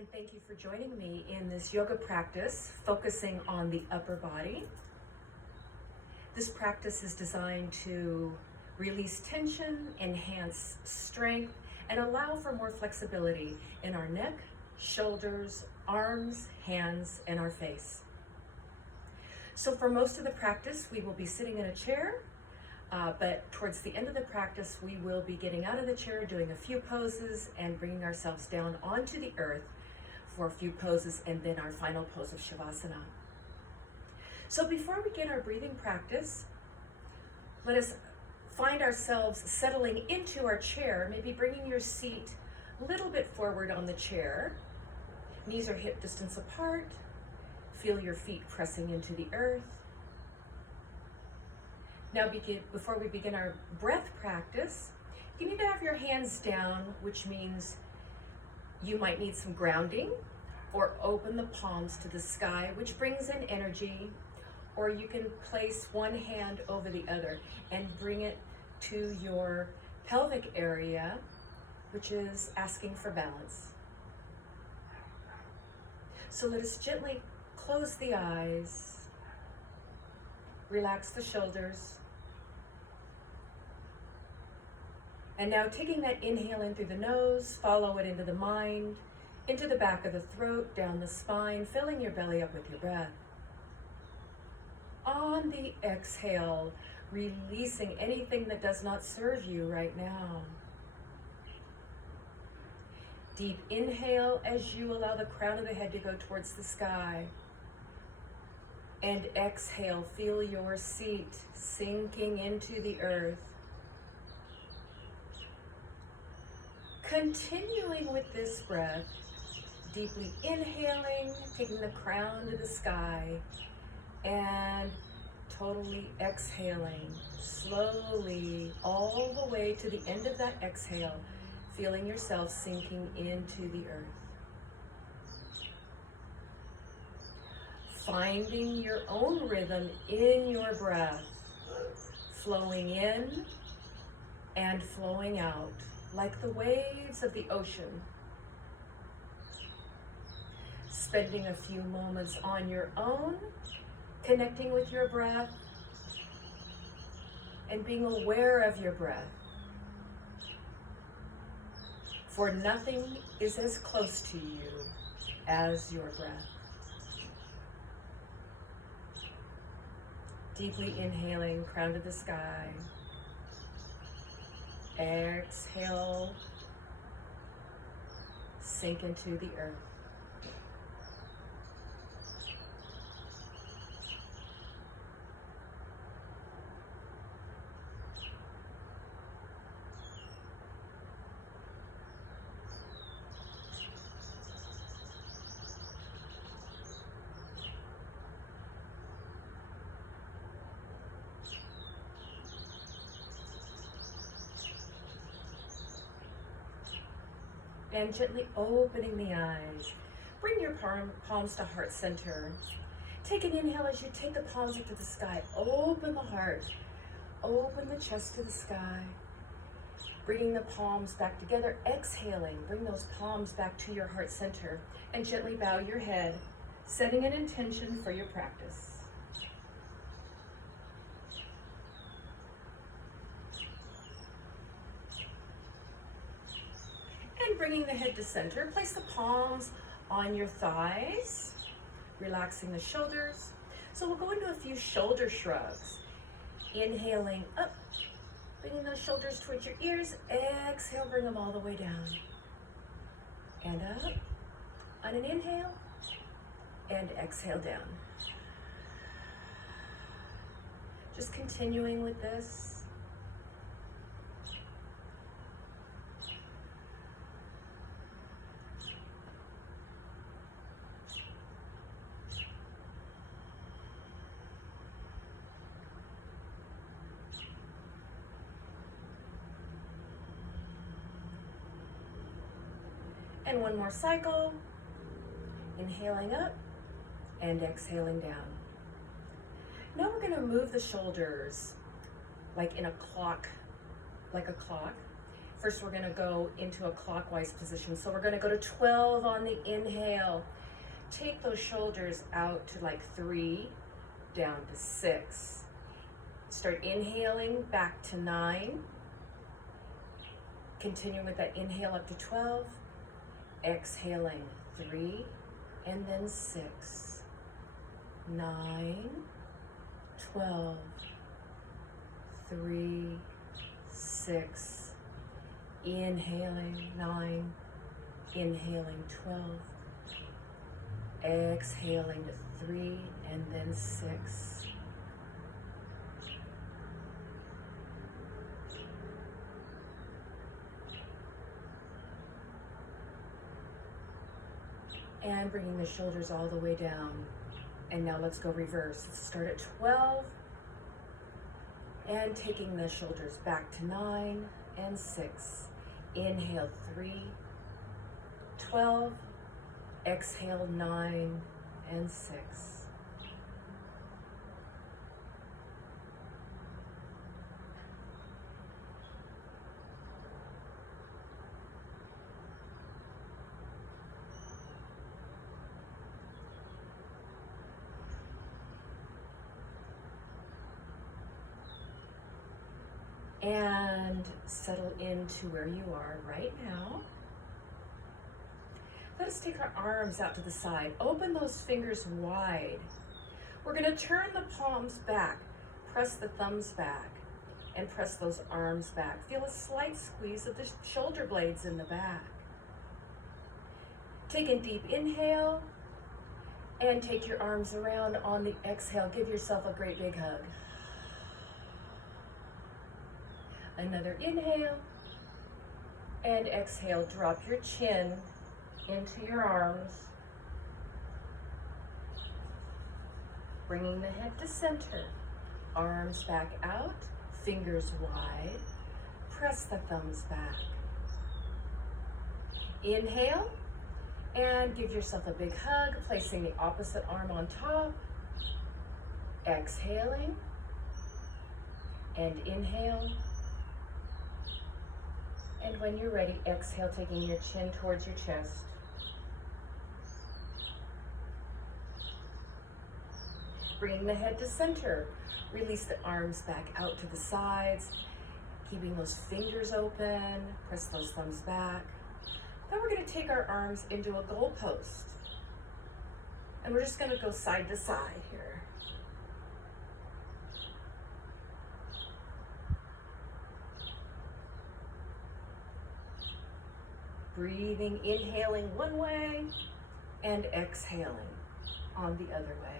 and thank you for joining me in this yoga practice focusing on the upper body. This practice is designed to release tension, enhance strength, and allow for more flexibility in our neck, shoulders, arms, hands, and our face. So for most of the practice, we will be sitting in a chair, but towards the end of the practice, we will be getting out of the chair, doing a few poses, and bringing ourselves down onto the earth for a few poses, and then our final pose of Shavasana. So before we get our breathing practice, let us find ourselves settling into our chair, maybe bringing your seat a little bit forward on the chair. Knees are hip distance apart. Feel your feet pressing into the earth. Now before we begin our breath practice, you need to have your hands down, which means you might need some grounding, or open the palms to the sky, which brings in energy, or you can place one hand over the other and bring it to your pelvic area, which is asking for balance. So let us gently close the eyes, relax the shoulders, and now taking that inhale in through the nose, follow it into the mind, into the back of the throat, down the spine, filling your belly up with your breath. On the exhale, releasing anything that does not serve you right now. Deep inhale as you allow the crown of the head to go towards the sky. And exhale, feel your seat sinking into the earth. Continuing with this breath, deeply inhaling, taking the crown to the sky, and totally exhaling, slowly, all the way to the end of that exhale, feeling yourself sinking into the earth. Finding your own rhythm in your breath, flowing in and flowing out, like the waves of the ocean. Spending a few moments on your own, connecting with your breath, and being aware of your breath. For nothing is as close to you as your breath. Deeply inhaling, crown to the sky. Exhale, sink into the earth. And gently opening the eyes. Bring your palms to heart center. Take an inhale as you take the palms up to the sky. Open the heart. Open the chest to the sky. Bringing the palms back together. Exhaling. Bring those palms back to your heart center. And gently bow your head, setting an intention for your practice. Bringing the head to center, place the palms on your thighs, relaxing the shoulders. So we'll go into a few shoulder shrugs. Inhaling up, bringing those shoulders towards your ears. Exhale, bring them all the way down. And up, on an inhale, and exhale down. Just continuing with this. And one more cycle, inhaling up and exhaling down. Now we're going to move the shoulders like a clock, First, we're gonna go into a clockwise position. So we're gonna go to 12 on the inhale. Take those shoulders out to like 3, down to 6. Start inhaling back to 9. Continue with that inhale up to 12. Exhaling 3 and then 6, 9, 12, 3, 6. Inhaling 9, inhaling 12. Exhaling 3 and then 6. And bringing the shoulders all the way down. And now let's go reverse. Let's start at 12 and taking the shoulders back to 9 and 6. Inhale 3, 12, exhale 9 and 6. And settle into where you are right now. Let us take our arms out to the side. Open those fingers wide. We're going to turn the palms back. Press the thumbs back and press those arms back. Feel a slight squeeze of the shoulder blades in the back. Take a deep inhale and take your arms around on the exhale. Give yourself a great big hug. Another inhale and exhale. Drop your chin into your arms, bringing the head to center. Arms back out, fingers wide. Press the thumbs back. Inhale and give yourself a big hug, placing the opposite arm on top. Exhaling and inhale. And when you're ready, exhale, taking your chin towards your chest. Bringing the head to center. Release the arms back out to the sides, keeping those fingers open. Press those thumbs back. Then we're going to take our arms into a goalpost. And we're just going to go side to side here. Breathing, inhaling one way and exhaling on the other way.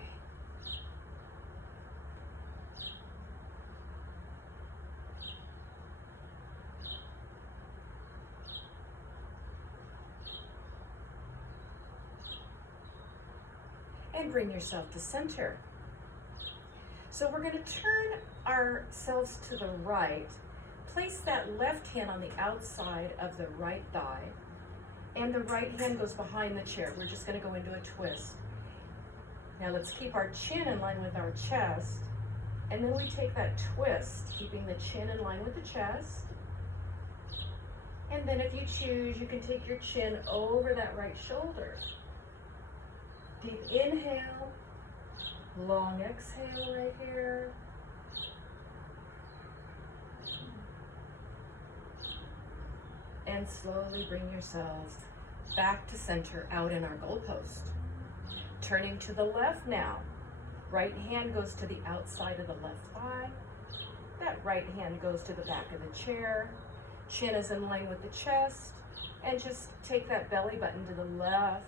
And bring yourself to center. So we're going to turn ourselves to the right. Place that left hand on the outside of the right thigh, and the right hand goes behind the chair. We're just going to go into a twist. Now let's keep our chin in line with our chest, and then we take that twist, keeping the chin in line with the chest. And then if you choose, you can take your chin over that right shoulder. Deep inhale, long exhale right here. And slowly bring yourselves back to center out in our goalpost. Turning to the left now. Right hand goes to the outside of the left thigh. That right hand goes to the back of the chair. Chin is in line with the chest. And just take that belly button to the left.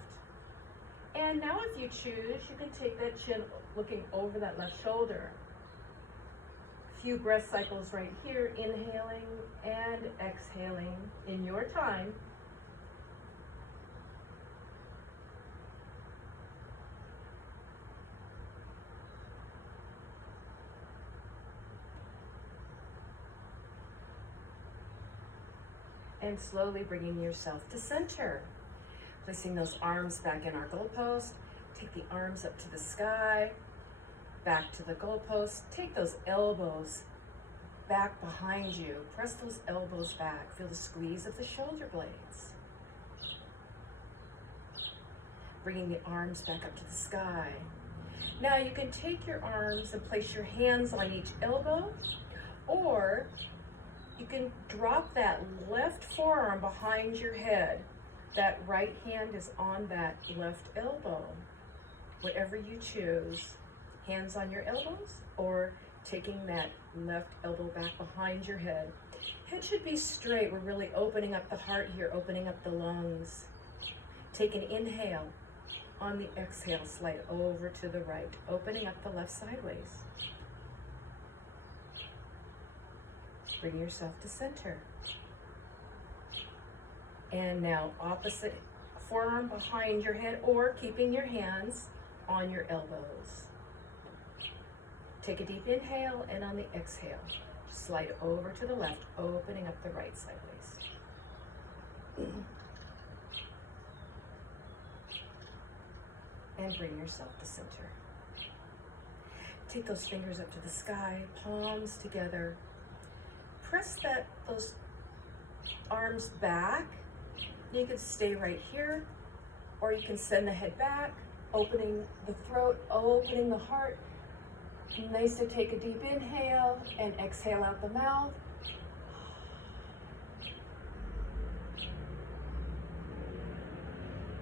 And now if you choose, you can take that chin looking over that left shoulder. Few breath cycles right here, inhaling and exhaling in your time. And slowly bringing yourself to center. Placing those arms back in our goalpost. Take the arms up to the sky. Back to the goalpost. Take those elbows back behind you. Press those elbows back. Feel the squeeze of the shoulder blades. Bringing the arms back up to the sky. Now you can take your arms and place your hands on each elbow, or you can drop that left forearm behind your head. That right hand is on that left elbow. Whatever you choose, hands on your elbows or taking that left elbow back behind your head. Head should be straight. We're really opening up the heart here, opening up the lungs. Take an inhale. On the exhale, slide over to the right, opening up the left sideways. Bring yourself to center. And now opposite forearm behind your head or keeping your hands on your elbows. Take a deep inhale, and on the exhale, slide over to the left, opening up the right sideways. And bring yourself to center. Take those fingers up to the sky, palms together. Press those arms back. You can stay right here, or you can send the head back, opening the throat, opening the heart. Nice to take a deep inhale and exhale out the mouth.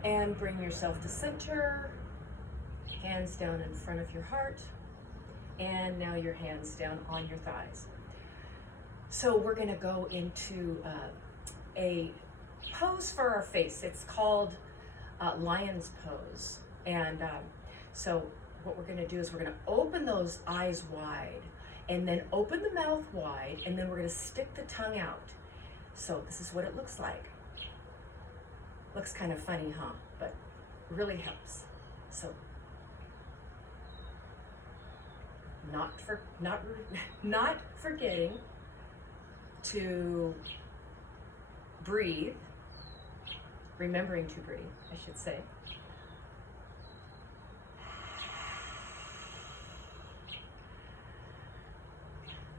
And bring yourself to center. Hands down in front of your heart. And now your hands down on your thighs. So we're going to go into a pose for our face. It's called lion's pose. And so what we're going to do is we're going to open those eyes wide and then open the mouth wide, and then we're going to stick the tongue out. So this is what it looks like. Looks kind of funny, huh? But really helps. So not forgetting to breathe, remembering to breathe, I should say.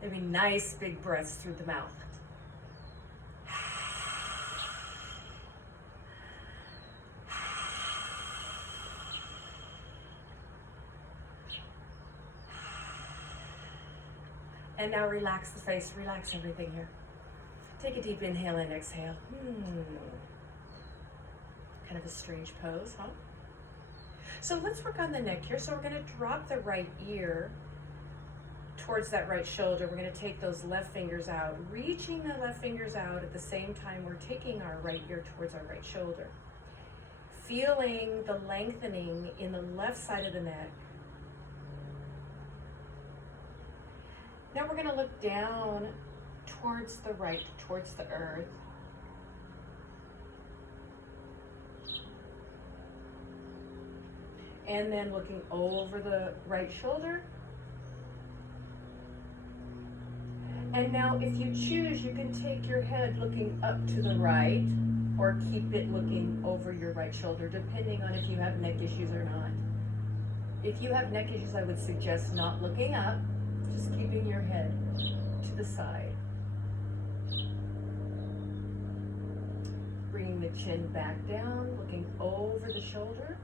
Maybe nice big breaths through the mouth. And now relax the face, relax everything here. Take a deep inhale and exhale. Kind of a strange pose, huh? So let's work on the neck here. So we're going to drop the right ear towards that right shoulder. We're going to take those left fingers out, reaching the left fingers out at the same time we're taking our right ear towards our right shoulder. Feeling the lengthening in the left side of the neck. Now we're going to look down towards the right, towards the earth. And then looking over the right shoulder. And now if you choose, you can take your head looking up to the right or keep it looking over your right shoulder, depending on if you have neck issues or not. If you have neck issues, I would suggest not looking up, just keeping your head to the side. Bringing the chin back down, looking over the shoulder.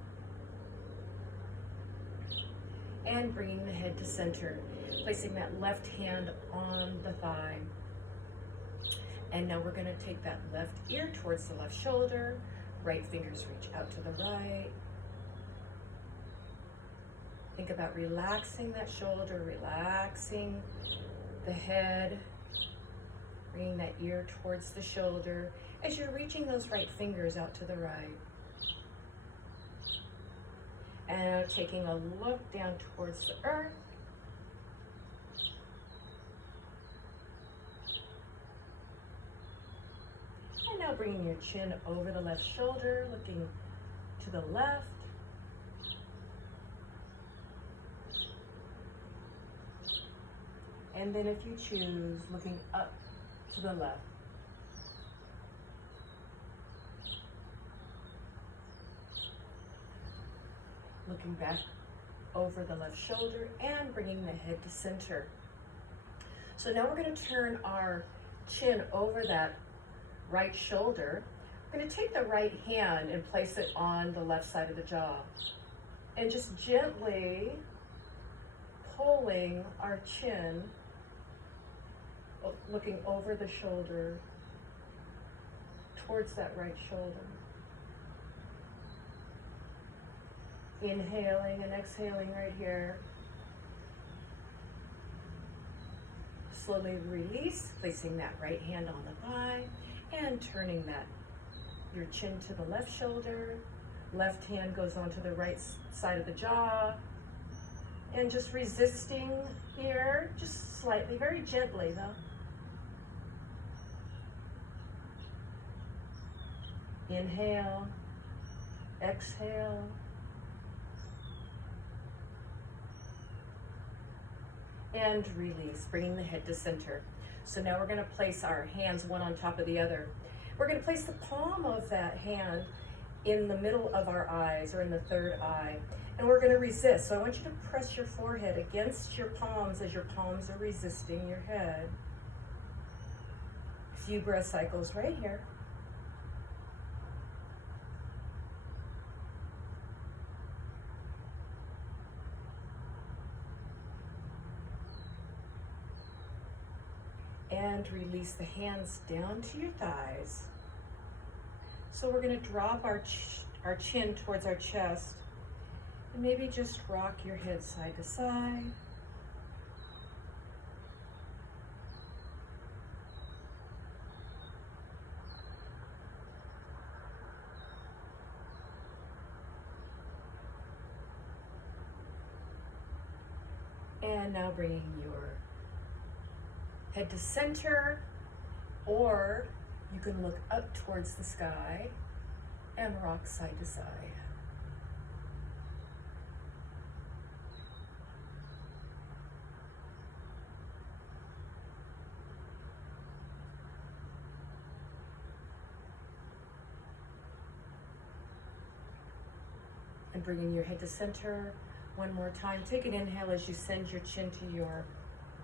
And bringing the head to center, placing that left hand on the thigh. And now we're going to take that left ear towards the left shoulder, right fingers reach out to the right. Think about relaxing that shoulder, relaxing the head, bringing that ear towards the shoulder as you're reaching those right fingers out to the right. And taking a look down towards the earth. And now bringing your chin over the left shoulder, looking to the left. And then if you choose, looking up to the left. Looking back over the left shoulder and bringing the head to center. So So now we're going to turn our chin over that right shoulder. We're going to take the right hand and place it on the left side of the jaw. And just gently pulling our chin, looking over the shoulder, towards that right shoulder. Inhaling and exhaling right here. Slowly release, placing that right hand on the thigh and turning your chin to the left shoulder. Left hand goes onto the right side of the jaw. And just resisting here, just slightly, very gently though. Inhale, exhale. And release, bringing the head to center. So now we're going to place our hands one on top of the other. We're going to place the palm of that hand in the middle of our eyes, or in the third eye, and we're going to resist. So I want you to press your forehead against your palms as your palms are resisting your head. A few breath cycles right here. And release the hands down to your thighs. So we're going to drop our chin towards our chest, and maybe just rock your head side to side. And now bringing your head to center, or you can look up towards the sky and rock side to side. And bringing your head to center one more time. Take an inhale as you send your chin to your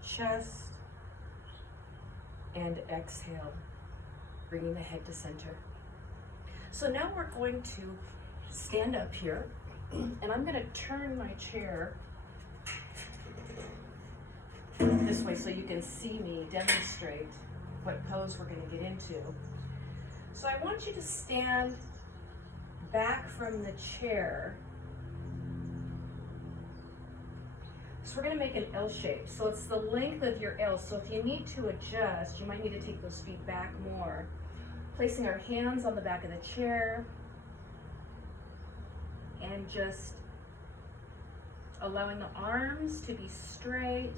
chest. And exhale, bringing the head to center. So now we're going to stand up here, and I'm going to turn my chair this way so you can see me demonstrate what pose we're going to get into. So I want you to stand back from the chair. So we're going to make an L shape. So it's the length of your L. So if you need to adjust, you might need to take those feet back more. Placing our hands on the back of the chair and just allowing the arms to be straight.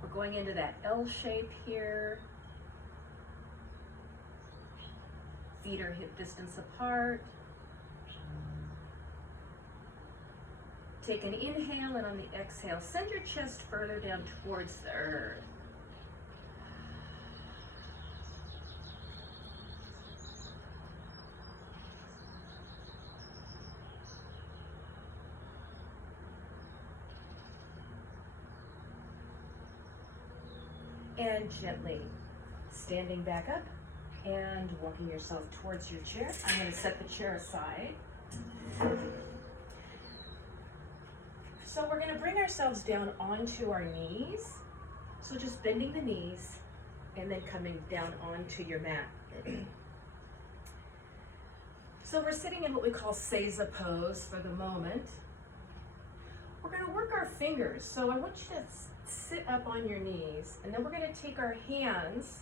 We're going into that L shape here. Feet are hip distance apart. Take an inhale, and on the exhale, send your chest further down towards the earth. And gently standing back up and walking yourself towards your chair. I'm going to set the chair aside. So we're going to bring ourselves down onto our knees. So just bending the knees and then coming down onto your mat. So we're sitting in what we call Seiza pose for the moment. We're going to work our fingers. So I want you to sit up on your knees, and then we're going to take our hands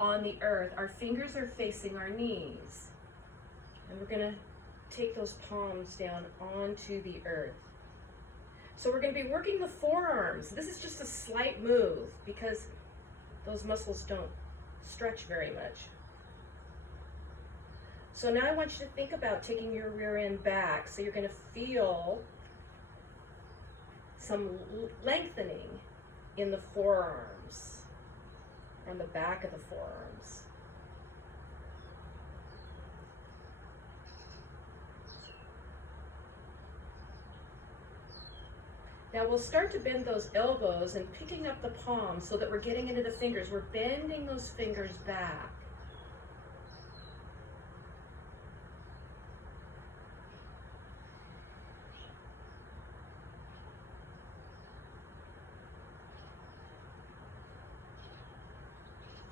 on the earth. Our fingers are facing our knees. And we're going to take those palms down onto the earth. So we're going to be working the forearms. This is just a slight move because those muscles don't stretch very much. So now I want you to think about taking your rear end back. So you're going to feel some lengthening in the forearms, on the back of the forearms. Now we'll start to bend those elbows and picking up the palms so that we're getting into the fingers. We're bending those fingers back.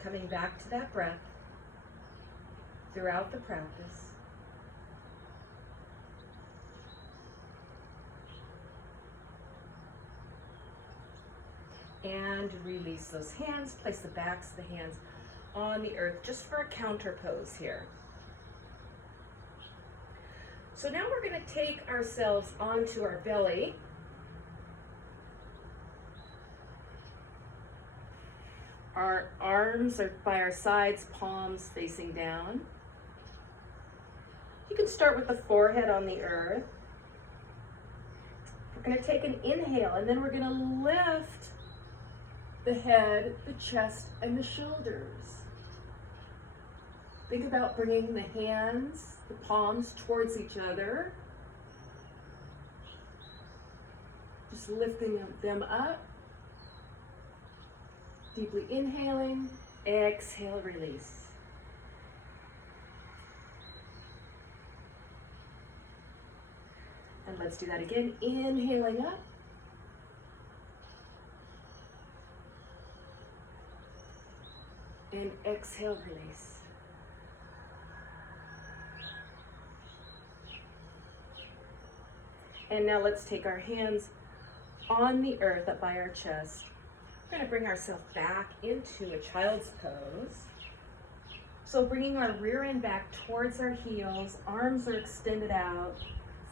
Coming back to that breath throughout the practice. And release those hands. Place the backs of the hands on the earth just for a counter pose here. So now we're going to take ourselves onto our belly. Our arms are by our sides, palms facing down. You can start with the forehead on the earth. We're going to take an inhale, and then we're going to lift the head, the chest, and the shoulders. Think about bringing the hands, the palms towards each other. Just lifting them up. Deeply inhaling, exhale, release. And let's do that again. Inhaling up. And exhale, release. And now let's take our hands on the earth up by our chest. We're going to bring ourselves back into a child's pose. So bringing our rear end back towards our heels, arms are extended out,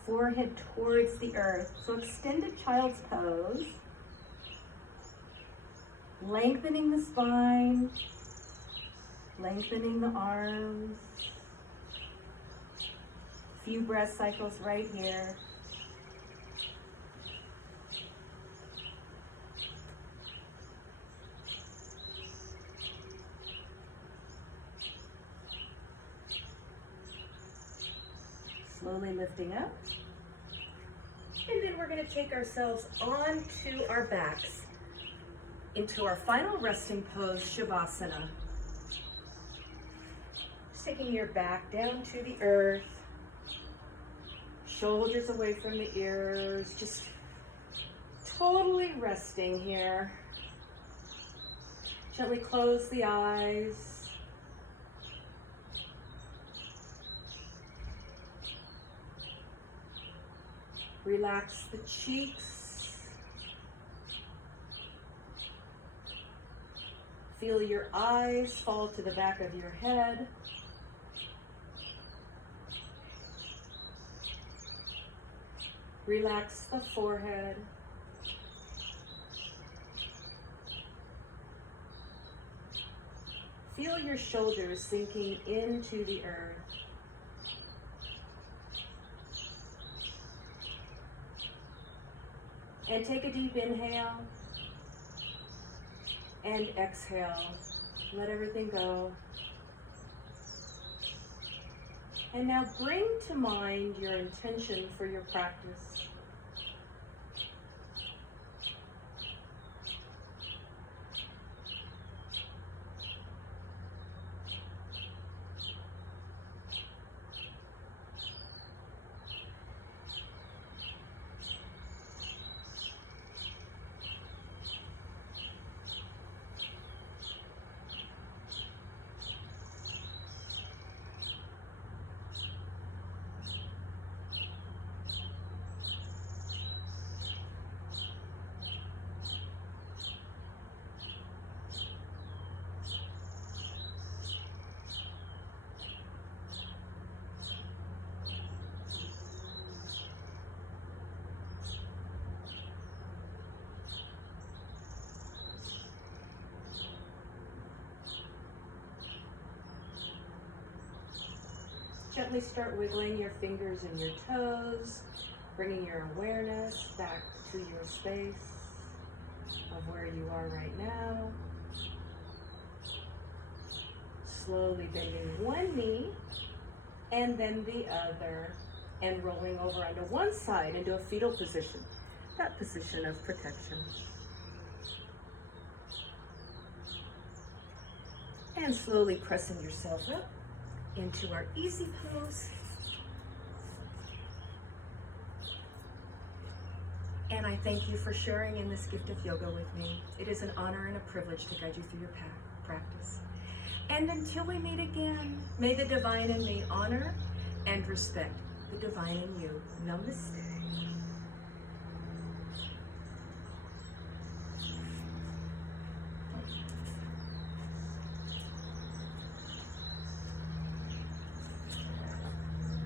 forehead towards the earth. So extended child's pose. Lengthening the spine, lengthening the arms. A few breath cycles right here. Slowly lifting up. And then we're going to take ourselves onto our backs into our final resting pose, Shavasana. Just taking your back down to the earth, shoulders away from the ears, just totally resting here. Gently close the eyes. Relax the cheeks. Feel your eyes fall to the back of your head. Relax the forehead. Feel your shoulders sinking into the earth. And take a deep inhale and exhale. Let everything go. And now bring to mind your intention for your practice. Gently start wiggling your fingers and your toes, bringing your awareness back to your space of where you are right now. Slowly bending one knee and then the other, and rolling over onto one side into a fetal position. that position of protection. And slowly pressing yourself up into our easy pose. And I thank you for sharing in this gift of yoga with me. It is an honor and a privilege to guide you through your practice. And until we meet again, may the divine in me honor and respect the divine in you. Namaste.